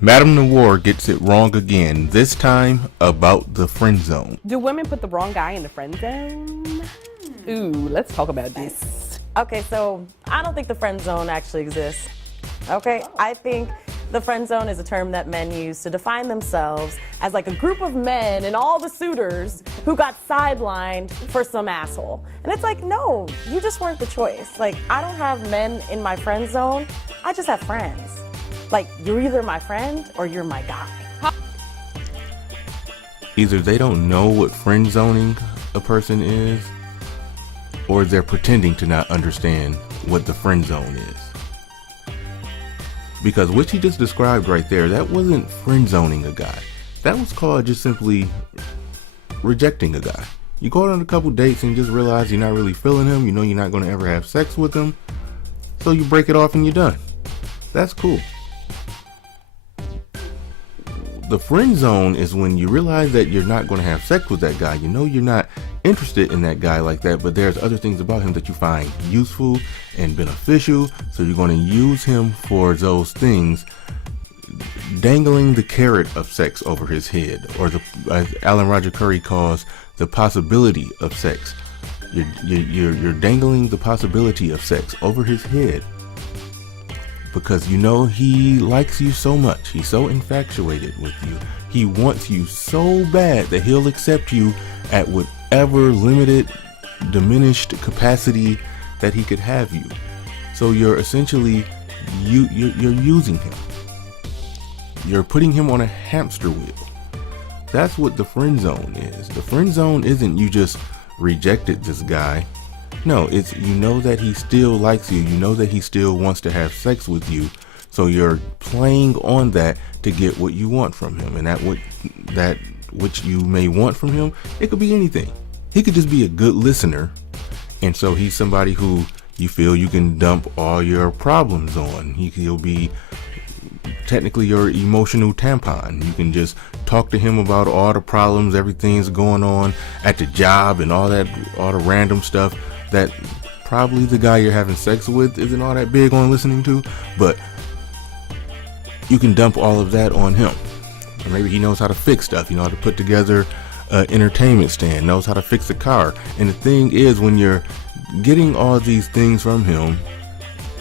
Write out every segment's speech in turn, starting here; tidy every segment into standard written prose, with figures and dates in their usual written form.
Madamenoire gets it wrong again, this time about the friend zone. Do women put the wrong guy in the friend zone? Ooh, let's talk about this. Okay, so I don't think the friend zone actually exists. Okay, I think the friend zone is a term that men use to define themselves as like a group of men and all the suitors who got sidelined for some asshole. And it's like, no, you just weren't the choice. Like, I don't have men in my friend zone, I just have friends. Like, you're either my friend or you're my guy. Either they don't know what friend zoning a person is, or they're pretending to not understand what the friend zone is. Because what you just described right there, that wasn't friend zoning a guy. That was called just simply rejecting a guy. You go on a couple dates and just realize you're not really feeling him. You know you're not going to ever have sex with him. So you break it off and you're done. That's cool. The friend zone is when you realize that you're not going to have sex with that guy. You know you're not interested in that guy like that, but there's other things about him that you find useful and beneficial, so you're going to use him for those things, dangling the carrot of sex over his head, or the, as Alan Roger Curry calls, the possibility of sex. You're dangling the possibility of sex over his head because you know he likes you so much. He's so infatuated with you. He wants you so bad that he'll accept you at whatever limited, diminished capacity that he could have you. So you're essentially, you're using him. You're putting him on a hamster wheel. That's what the friend zone is. The friend zone isn't you just rejected this guy. No, it's you know that he still likes you. You know that he still wants to have sex with you. So you're playing on that to get what you want from him. And that which you may want from him, it could be anything. He could just be a good listener. And so he's somebody who you feel you can dump all your problems on. He'll be technically your emotional tampon. You can just talk to him about all the problems, everything's going on at the job and all the random stuff that probably the guy you're having sex with isn't all that big on listening to, but you can dump all of that on him. Or maybe he knows how to fix stuff, how to put together an entertainment stand, knows how to fix a car. And the thing is, when you're getting all these things from him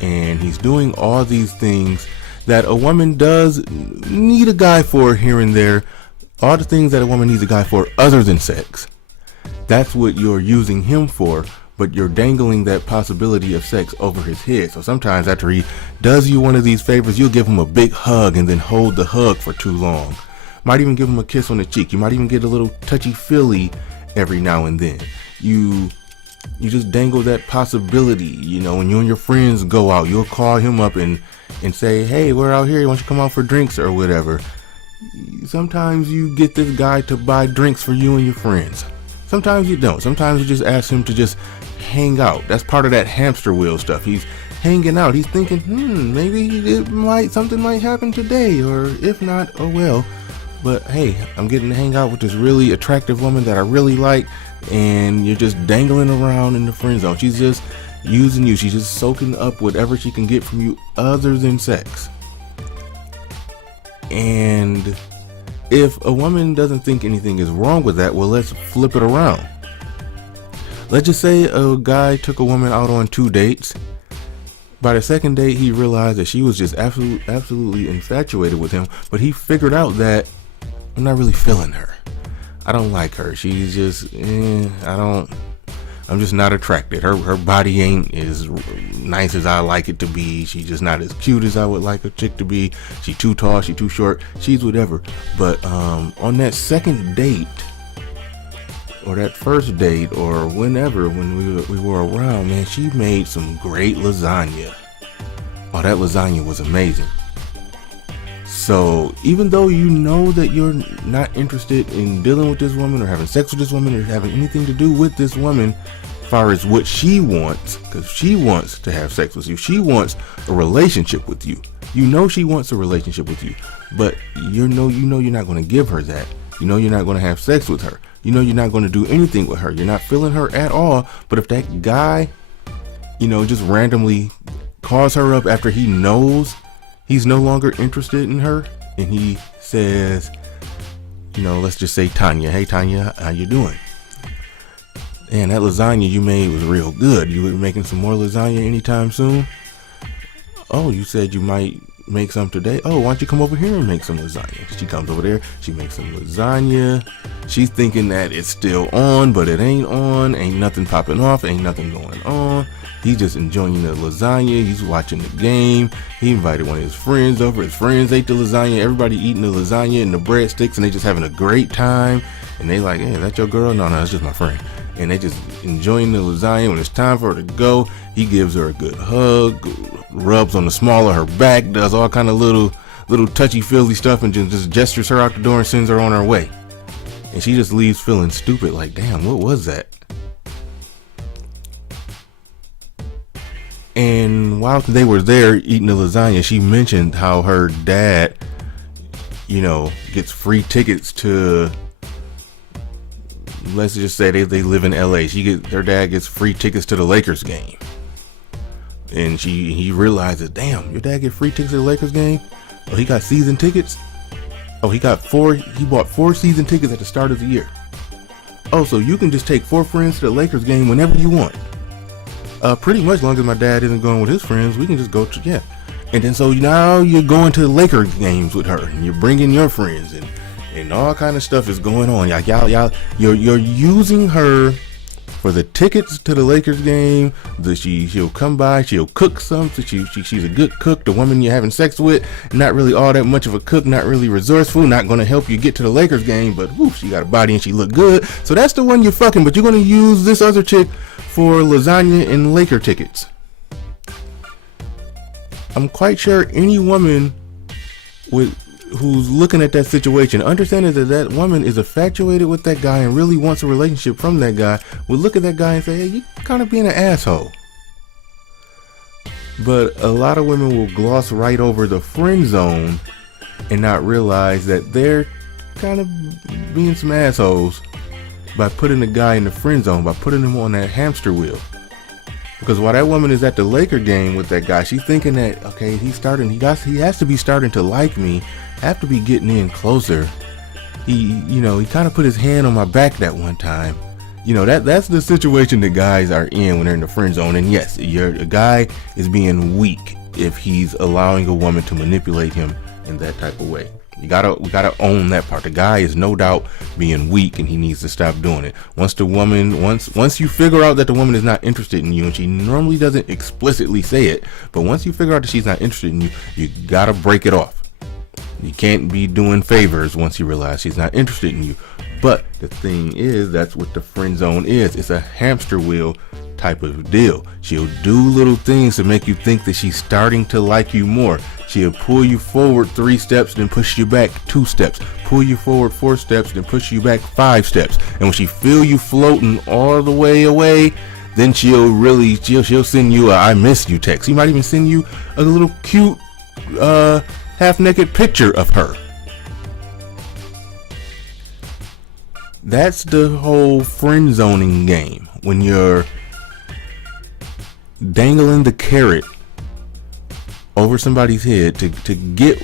and he's doing all these things that a woman does need a guy for here and there, all the things that a woman needs a guy for other than sex, that's what you're using him for. But you're dangling that possibility of sex over his head. So sometimes after he does you one of these favors, you'll give him a big hug and then hold the hug for too long. Might even give him a kiss on the cheek. You might even get a little touchy-feely every now and then. You just dangle that possibility. When you and your friends go out, you'll call him up and say, hey, we're out here. Why don't you come out for drinks or whatever? Sometimes you get this guy to buy drinks for you and your friends. Sometimes you don't. Sometimes you just ask him to just hang out. That's part of that hamster wheel stuff. He's hanging out. He's thinking, maybe something might happen today, or if not, oh well. But hey, I'm getting to hang out with this really attractive woman that I really like, and you're just dangling around in the friend zone. She's just using you. She's just soaking up whatever she can get from you other than sex. And if a woman doesn't think anything is wrong with that, well, let's flip it around. Let's just say a guy took a woman out on 2 dates. By the second date, he realized that she was just absolutely infatuated with him, but he figured out that I'm not really feeling her. I don't like her. She's just, I'm just not attracted. Her body ain't as nice as I like it to be. She's just not as cute as I would like a chick to be. She too tall, she too short, she's whatever. But on that second date, or that first date, or whenever, when we were around, man, she made some great lasagna. Oh, that lasagna was amazing. So even though you know that you're not interested in dealing with this woman or having sex with this woman or having anything to do with this woman, as far as what she wants, because she wants to have sex with you, she wants a relationship with you. You know she wants a relationship with you, but you know you're not going to give her that. You know you're not going to have sex with her. You know you're not going to do anything with her. You're not feeling her at all. But if that guy, just randomly calls her up after he knows he's no longer interested in her and he says, you know, let's just say Tanya. Hey Tanya, how you doing? And that lasagna you made was real good. You were making some more lasagna anytime soon? Oh, you said you might make some today. Oh, why don't you come over here and make some lasagna? She comes over there. She makes some lasagna. She's thinking that it's still on, but it ain't on. Ain't nothing popping off. Ain't nothing going on. He's just enjoying the lasagna. He's watching the game. He invited one of his friends over. His friends ate the lasagna. Everybody eating the lasagna and the breadsticks, and they just having a great time. And they like, hey, is that your girl? No, that's just my friend. And they just enjoying the lasagna. When it's time for her to go, he gives her a good hug, rubs on the small of her back, does all kind of little touchy-feely stuff, and just gestures her out the door and sends her on her way. And she just leaves feeling stupid, like, damn, what was that? And while they were there eating the lasagna, she mentioned how her dad, you know, gets free tickets to, let's just say they live in LA. Their dad gets free tickets to the Lakers game. And he realizes, damn, your dad get free tickets to the Lakers game? Oh, he got season tickets? Oh, he bought 4 season tickets at the start of the year. Oh, so you can just take 4 friends to the Lakers game whenever you want. Pretty much, as long as my dad isn't going with his friends, we can just go to, yeah. And then so now you're going to the Lakers games with her, and you're bringing your friends, and all kind of stuff is going on. You're using her for the tickets to the Lakers game. She'll come by, she'll cook something. She's a good cook. The woman you're having sex with, not really all that much of a cook, not really resourceful, not going to help you get to the Lakers game, but whoo, she got a body and she look good. So that's the one you're fucking, but you're going to use this other chick for lasagna and Laker tickets. I'm quite sure any woman who's looking at that situation, understanding that woman is infatuated with that guy and really wants a relationship from that guy, would look at that guy and say, hey, you kind of being an asshole. But a lot of women will gloss right over the friend zone and not realize that they're kind of being some assholes by putting the guy in the friend zone, by putting him on that hamster wheel. Because while that woman is at the Laker game with that guy, she's thinking that, okay, he has to be starting to like me, have to be getting in closer. He kind of put his hand on my back that one time. You know, that's the situation that guys are in when they're in the friend zone. And yes, a guy is being weak if he's allowing a woman to manipulate him in that type of way. We gotta own that part. The guy is no doubt being weak, and he needs to stop doing it. Once you figure out that the woman is not interested in you, and she normally doesn't explicitly say it, but once you figure out that she's not interested in you, you gotta break it off. You can't be doing favors once you realize she's not interested in you. But the thing is, that's what the friend zone is. It's a hamster wheel type of deal. She'll do little things to make you think that she's starting to like you more. She'll pull you forward 3 steps, then push you back 2 steps. Pull you forward 4 steps, then push you back 5 steps. And when she feel you floating all the way away, then she'll send you a I miss you text. She might even send you a little cute half-naked picture of her. That's the whole friend zoning game. When you're dangling the carrot over somebody's head to get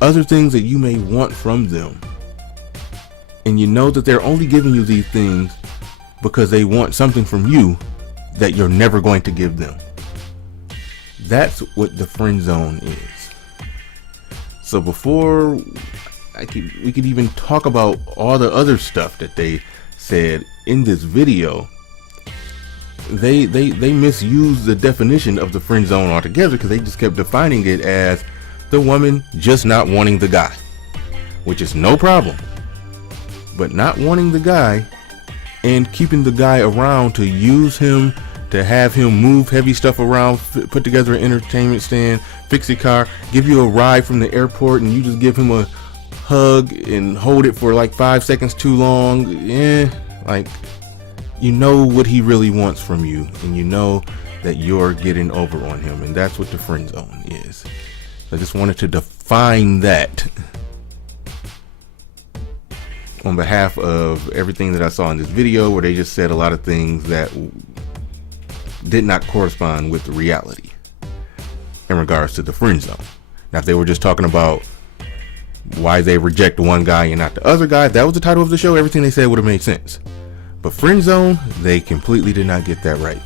other things that you may want from them, and you know that they're only giving you these things because they want something from you that you're never going to give them. That's what the friend zone is. So before we could even talk about all the other stuff that they said in this video, they misused the definition of the friend zone altogether, because they just kept defining it as the woman just not wanting the guy, which is no problem. But not wanting the guy and keeping the guy around to use him, to have him move heavy stuff around, put together an entertainment stand, fix your car, give you a ride from the airport, and you just give him a hug and hold it for like 5 seconds too long. Like, you know what he really wants from you, and you know that you're getting over on him, and that's what the friend zone is. I just wanted to define that on behalf of everything that I saw in this video, where they just said a lot of things that did not correspond with the reality in regards to the friend zone. Now, if they were just talking about why they reject one guy and not the other guy. If that was the title of the show, everything they said would have made sense. But friend zone, they completely did not get that right.